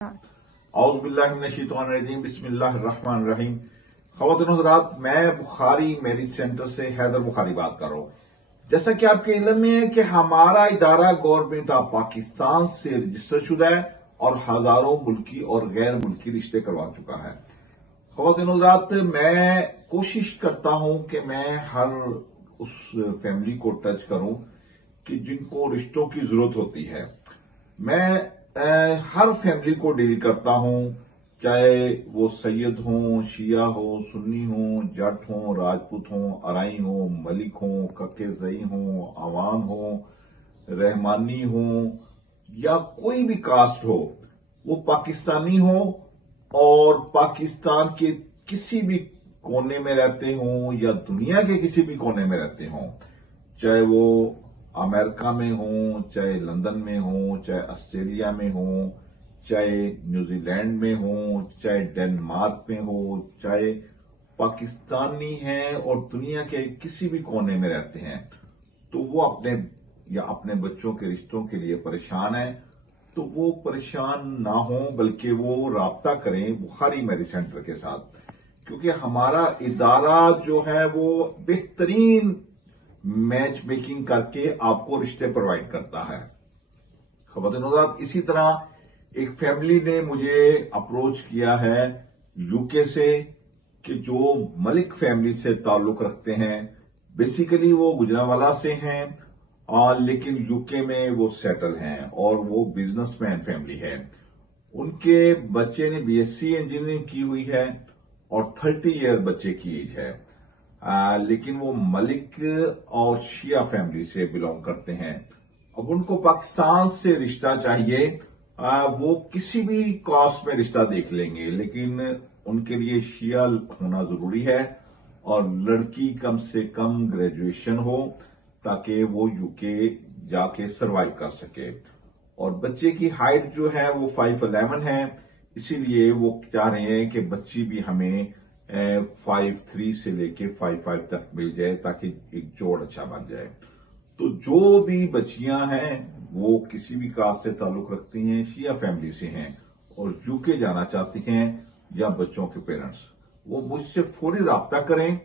اعوذ باللہ من الشیطان الرجیم بسم اللہ الرحمن الرحیم۔ خواتین حضرات، میں بخاری میرج سینٹر سے حیدر بخاری بات کر رہا ہوں۔ جیسا کہ آپ کے علم میں ہے کہ ہمارا ادارہ گورنمنٹ آف پاکستان سے رجسٹر شدہ ہے اور ہزاروں ملکی اور غیر ملکی رشتے کروا چکا ہے۔ خواتین حضرات، میں کوشش کرتا ہوں کہ میں ہر اس فیملی کو ٹچ کروں کہ جن کو رشتوں کی ضرورت ہوتی ہے۔ میں ہر فیملی کو ڈیل کرتا ہوں، چاہے وہ سید ہوں، شیعہ ہوں، سنی ہوں، جٹ ہوں، راجپوت ہوں، ارائی ہوں، ملک ہوں، ککے زئی ہوں، عوام ہوں، رحمانی ہوں یا کوئی بھی کاسٹ ہو، وہ پاکستانی ہو اور پاکستان کے کسی بھی کونے میں رہتے ہوں یا دنیا کے کسی بھی کونے میں رہتے ہوں، چاہے وہ امریکہ میں ہوں، چاہے لندن میں ہوں، چاہے آسٹریلیا میں ہوں، چاہے نیوزی لینڈ میں ہوں، چاہے ڈنمارک میں ہو، چاہے پاکستانی ہیں اور دنیا کے کسی بھی کونے میں رہتے ہیں، تو وہ اپنے بچوں کے رشتوں کے لیے پریشان ہیں، تو وہ پریشان نہ ہوں بلکہ وہ رابطہ کریں بخاری میرج سینٹر کے ساتھ، کیونکہ ہمارا ادارہ جو ہے وہ بہترین میچ میکنگ کر کے آپ کو رشتے پرووائڈ کرتا ہے۔ خواتین حضرات، اسی طرح ایک فیملی نے مجھے اپروچ کیا ہے یو کے سے کہ جو ملک فیملی سے تعلق رکھتے ہیں، بیسیکلی وہ گجرانوالہ سے ہیں لیکن یو کے میں وہ سیٹل ہیں اور وہ بزنس مین فیملی ہے۔ ان کے بچے نے بی ایس سی انجینئرنگ کی ہوئی ہے اور 30 ایئر بچے کی ایج ہے، لیکن وہ ملک اور شیعہ فیملی سے بلونگ کرتے ہیں۔ اب ان کو پاکستان سے رشتہ چاہیے، وہ کسی بھی کاسٹ میں رشتہ دیکھ لیں گے، لیکن ان کے لیے شیعہ ہونا ضروری ہے اور لڑکی کم سے کم گریجویشن ہو تاکہ وہ یو کے جا کے سروائیو کر سکے، اور بچے کی ہائٹ جو ہے وہ 5'11" ہے، اسی لیے وہ چاہ رہے ہیں کہ بچی بھی ہمیں 5'3" سے لے کے 5'5" تک مل جائے تاکہ ایک جوڑ اچھا بن جائے۔ تو جو بھی بچیاں ہیں وہ کسی بھی کاسٹ سے تعلق رکھتی ہیں، شیعہ فیملی سے ہیں اور یو کے جانا چاہتی ہیں یا بچوں کے پیرنٹس، وہ مجھ سے فوری رابطہ کریں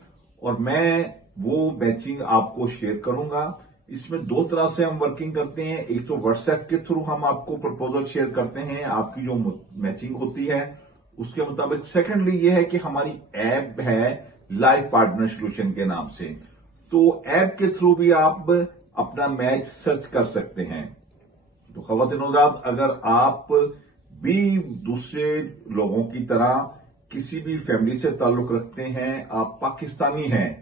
اور میں وہ میچنگ آپ کو شیئر کروں گا۔ اس میں 2 طرح سے ہم ورکنگ کرتے ہیں، ایک تو واٹس ایپ کے تھرو ہم آپ کو پرپوزل شیئر کرتے ہیں، آپ کی جو میچنگ ہوتی ہے اس کے مطابق۔ سیکنڈلی یہ ہے کہ ہماری ایپ ہے لائف پارٹنر سولوشن کے نام سے، تو ایپ کے تھرو بھی آپ اپنا میچ سرچ کر سکتے ہیں۔ تو خواتین حضرات، اگر آپ بھی دوسرے لوگوں کی طرح کسی بھی فیملی سے تعلق رکھتے ہیں، آپ پاکستانی ہیں،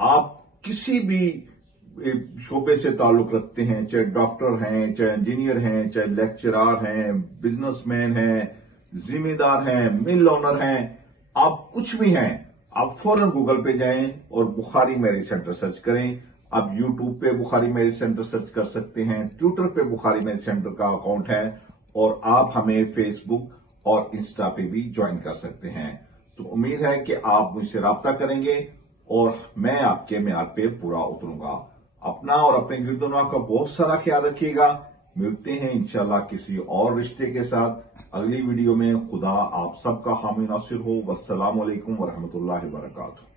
آپ کسی بھی شعبے سے تعلق رکھتے ہیں، چاہے ڈاکٹر ہیں، چاہے انجینئر ہیں، چاہے لیکچرار ہیں، بزنس مین ہیں، ذمہ دار ہیں، مل اونر ہیں، آپ کچھ بھی ہیں، آپ فوراً گوگل پہ جائیں اور بخاری میرج سینٹر سرچ کریں۔ آپ یوٹیوب پہ بخاری میرج سینٹر سرچ کر سکتے ہیں، ٹویٹر پہ بخاری میرج سینٹر کا اکاؤنٹ ہے، اور آپ ہمیں فیس بک اور انسٹا پہ بھی جوائن کر سکتے ہیں۔ تو امید ہے کہ آپ مجھ سے رابطہ کریں گے اور میں آپ کے معیار پہ پورا اتروں گا۔ اپنا اور اپنے گرد و نواح کا بہت سارا خیال رکھیے گا۔ ملتے ہیں انشاءاللہ کسی اور رشتے کے ساتھ اگلی ویڈیو میں۔ خدا آپ سب کا حامی ناصر ہو۔ والسلام علیکم ورحمۃ اللہ وبرکاتہ۔